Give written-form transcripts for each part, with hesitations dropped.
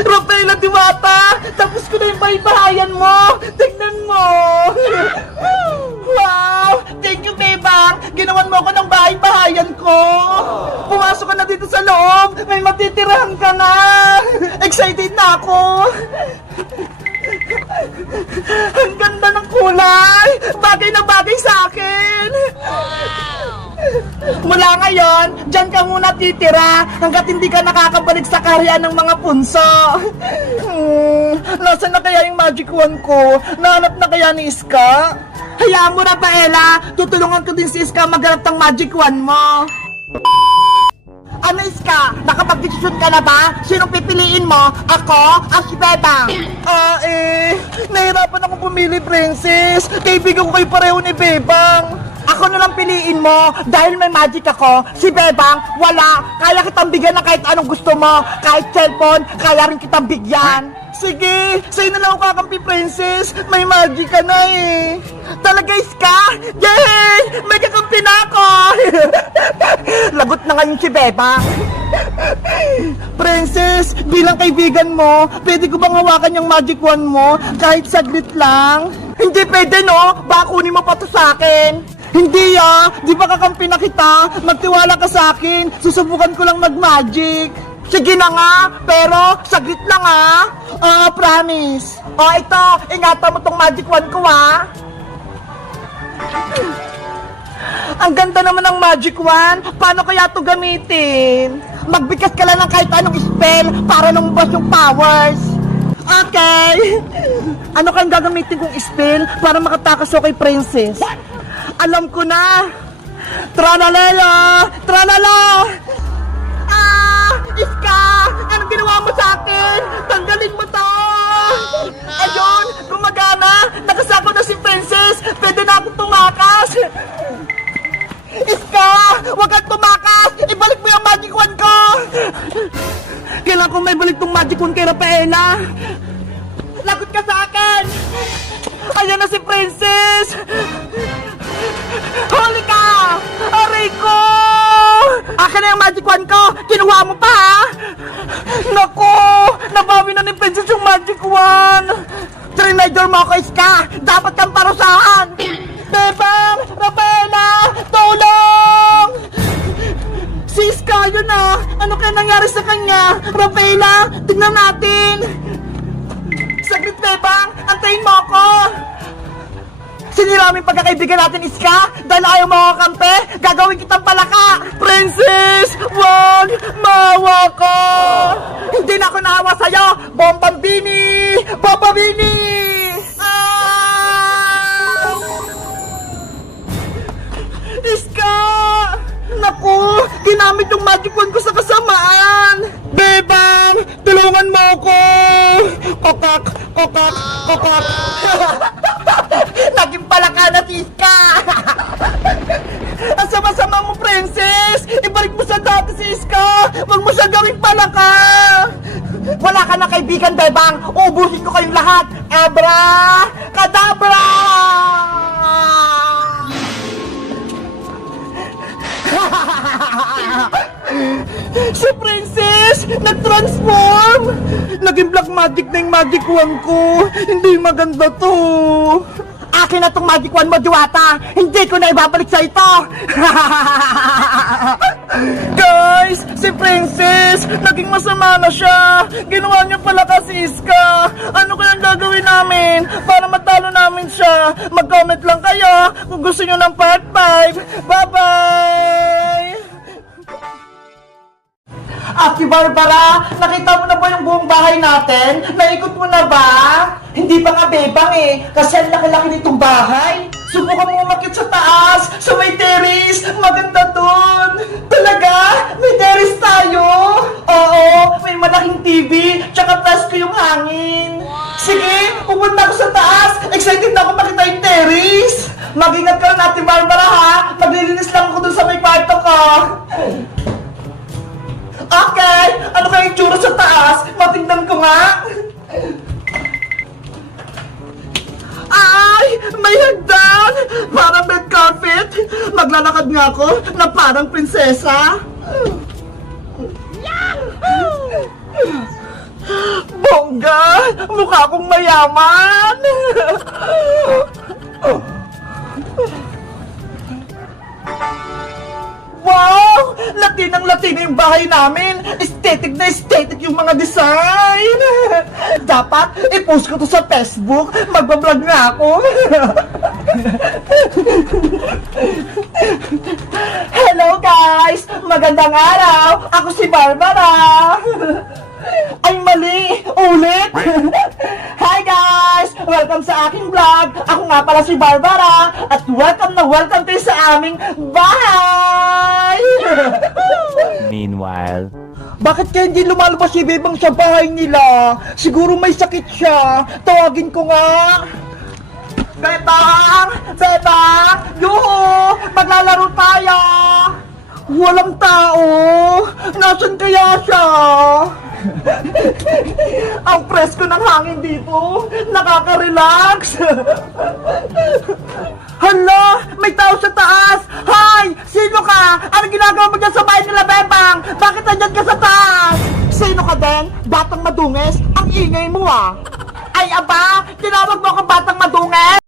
Rafaela Diwata, tapos ko na yung bahay-bahayan mo. Tignan mo. Wow! Thank you, Bebang. Ginawan mo ako ng bahay-bahayan ko. Pumasok ka na dito sa loob. May matitirahan ka na. Excited na ako. Ang ganda ng kulay. Bagay na bagay sa akin. Mula ngayon, dyan ka muna titira hanggat hindi ka nakakabalik sa kaharian ng mga punso. Nasaan na kaya yung magic wand ko? Nahanap na kaya ni Iska? Hayaan mo, Rafaela. Tutulungan ko din si Iska maghanap ng magic wand mo. Ano, Iska? Nakapag-desisyon ka na ba? Sinong pipiliin mo? Ako? Ang si Bebang? Nahirapan akong pumili, Princess. Kaibigan ko kayo pareho ni Bebang. Ako na lang piliin mo dahil may magic ako. Si Bebang, wala. Kaya kitang bigyan ng kahit anong gusto mo. Kahit cellphone, kaya rin kitang bigyan. Sige, sa'yo na lang ako kakampi, Princess. May magic ka na eh. Talaga, Iska? Yay! May kakampi na ako! Lagot na ngayon si Bebang. Princess, bilang kaibigan mo, pwede ko bang hawakan yung magic wand mo kahit saglit lang? Hindi pwede, no? Baka kunin mo pa to sa akin. Hindi di ba kakampi na kita? Magtiwala ka sa akin. Susubukan ko lang mag-magic. Sige na nga, pero saglit lang promise. Ito, ingatan mo tong magic wand ko Ang ganda naman ng magic wand. Paano kaya ito gamitin? Magbigkas ka lang ng kahit anong spell para lumabas yung powers. Okay. Ano kayang gagamitin kong spell para makatakas ako kay Princess? Alam ko na. Tralala! Tralala! Iska! Anong ginawa mo sa akin? Tanggalin mo to! Ayun! Gumagana! Nakasako na si Princess! Pwede na akong tumakas! Iska! Huwag kang tumakas! Ibalik mo yung magic wand ko! Kailangan kong may balik tong magic wand kay Rafaela! Lagot ka sa akin! Ayan na si Princess! Huli ka! Aray ko! Akin na yung magic wand ko! Kinuha mo pa Naku! Nabawi na ni Princess yung magic wand! Trinidor mo ako, Iska! Dapat kang parusahan! Bebang! Rafaela! Tulong! Si Iska yun Ano kaya nangyari sa kanya? Rafaela! Tignan natin! Saglit, Bebang! Antayin mo ako! Sinira mo yung pagkakaibigan natin, Iska! Dahil ayaw mo ako kampe, gagawin kitang palaka! Princess! Wag! Maawa ko! Hindi na ako naawa sa'yo! Bombambini! Bombambini! Iska! Naku! Ginamit yung magic wand ko sa kasamaan! Bebang! Tulungan mo ako! Kokak! Kokak! Kokak! Naging palaka na si Iska! Ang sama-sama mo, Princess! Ibalik mo sa dati si Iska! Huwag mo siya gawing palaka! Wala ka na kaibigan, Bebang! Uubusin ko kayong lahat! Abra! Kadabra! Si Princess! Nag-transform! Naging black magic na yung magic wand ko! Hindi maganda to! Akin na tong magic wand mo, Diwata! Hindi ko na ibabalik sa ito! Guys! Si Princess! Naging masama na siya! Ginawa niya pala kasi Iska! Ano kayang gagawin namin para matalo namin siya? Mag-comment lang kayo kung gusto nyo ng part 5! Bye-bye! Ate Barbara, nakita mo na ba yung buong bahay natin? Naikot mo na ba? Hindi pa nga, Bebang kasi ang laki-laki nitong bahay. Subukan mo umakyat sa taas, sa may terrace. Maganda dun. Talaga? May terrace tayo? Oo, may malaking TV, tsaka presko yung hangin. Sige, pupunta ako sa taas. Excited na ako makita yung terrace. Mag-ingat ka lang, Ate Barbara, ha? Maglilinis lang ako dun sa may kwarto ko. Okay, ano kaya yung tsura sa taas? Matingnan ko nga. Ay, may hagdan! Parang red carpet. Maglalakad nga ako na parang prinsesa. Yahoo! Mukha akong mayaman! Wow! Latinang Latino yung bahay namin! Aesthetic na aesthetic yung mga design! Dapat i-post ko to sa Facebook! Magbablog nga ako! Hello guys! Magandang araw! Ako si Barbara! Ay mali! Ulit! Hi guys! Welcome sa aking vlog! Ako nga pala si Barbara! At welcome na welcome kayo sa aming bahay! Meanwhile, Bakit kaya hindi lumalabas si Bebang sa bahay nila? Siguro may sakit siya! Tawagin ko nga! Bebang! Bebang! Yuhu! Maglalaro tayo! Walang tao! Nasaan kaya siya? Ang presko ng hangin dito! Nakaka-relax! Hala! May tao sa taas! Hoy! Sino ka? Ano ginagawa mo dyan sa bahay nila, Bebang? Bakit nandyan ka sa taas? Sino ka din? Batang madunges? Ang ingay mo ah! Ay aba! Tinawag mo akong batang madunges?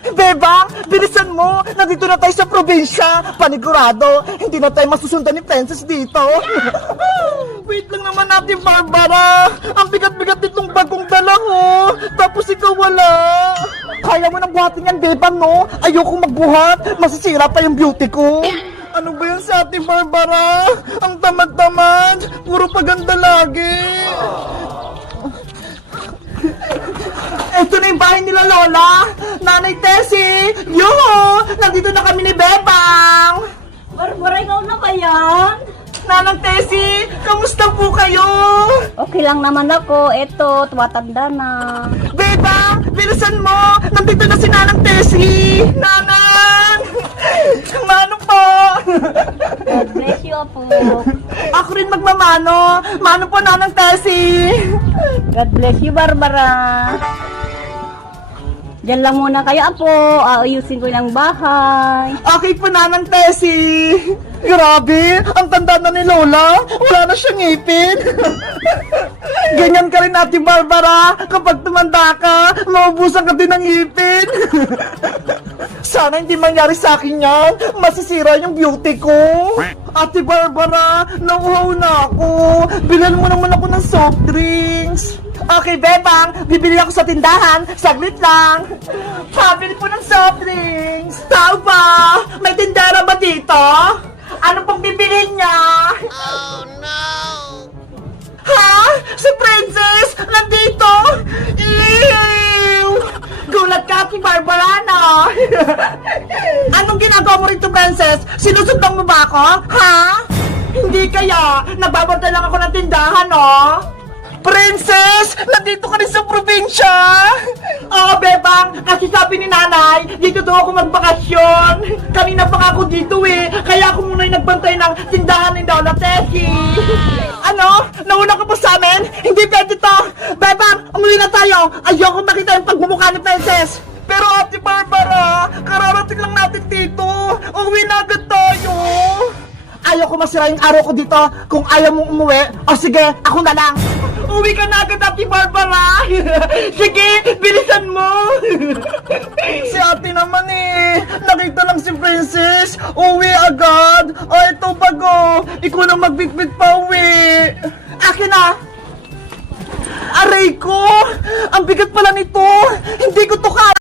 Bebang, bilisan mo! Nandito na tayo sa probinsya! Panigurado, hindi na tayo masusundan ni Princess dito! Wait lang naman natin, Barbara! Ang bigat-bigat nitong bagong dala ko! Tapos ikaw wala! Kaya mo nang buhatin yan, Bebang, no? Ayokong magbuhat! Masisira pa yung beauty ko! Ano ba yan sa ating Barbara? Ang tamad-tamad! Puro paganda lagi! Ito na yung bahay nila, Lola! Nanay Tessie! Yuhu! Nandito na kami ni Bebang! Barbara, ikaw na ba yan? Nanang Tessie! Kamusta po kayo? Okay lang naman ako. Eto, tumatanda na. Bebang! Bilisan mo! Nandito na si Nanang Tessie! Nanang! Mano po! God bless you, Apo. Ako rin magmamano! Mano po, Nanang Tessie! God bless you, Barbara. Diyan lang muna kayo, Apo. Aayusin ko yung bahay. Okay po, Nanang Tessie! Grabe! Ang tanda na ni Lola! Wala na siyang ngipin! Ganyan ka rin, Ate Barbara. Kapag tumanda ka, maubusan ka din ng ngipin. Sana hindi mangyari sa akin yan. Masisira yung beauty ko. Ate Barbara, nauhaw na ako. Bilhan mo naman ako ng soft drinks. Okay, Bebang. Bibili ako sa tindahan. Saglit lang. Pabili po ng soft drinks. Tao ba? May tindera ba dito? Ano pang bibilhin niya? Ha? Si Princess? Nandito? Ew! Gulat ka, Ate Barbara, no? Anong ginagawa mo rito, Princess? Sinusundan mo ba ako? Ha? Hindi kaya. Nagbabantay lang ako ng tindahan, no? Princess! Nandito ka rin sa probinsya! Oo, Bebang! Kasi sabi ni nanay, dito daw ako magbakasyon! Kanina pa nga ako dito eh! Kaya ako muna yung nagbantay ng tindahan ni Lola Tessie! Ano? Nauna ka pa sa amin? Hindi pwede to! Bebang! Umuwi na tayo! Ayoko makita yung pagmumukha ni Princess! Pero Ate Barbara, kararating lang natin dito! Uwi na agad tayo! Ayaw ko masira yung araw ko dito. Kung ayaw mong umuwi, o sige, ako na lang. Uwi ka na agad, Ate Barbara. Sige, bilisan mo. Si ate naman eh. Nakita lang si Princess. Uwi agad. O, ito bago. Ikaw na magbitbit pa uwi. Akin na. Aray ko! Ang bigat pala nito! Hindi ko to kaya!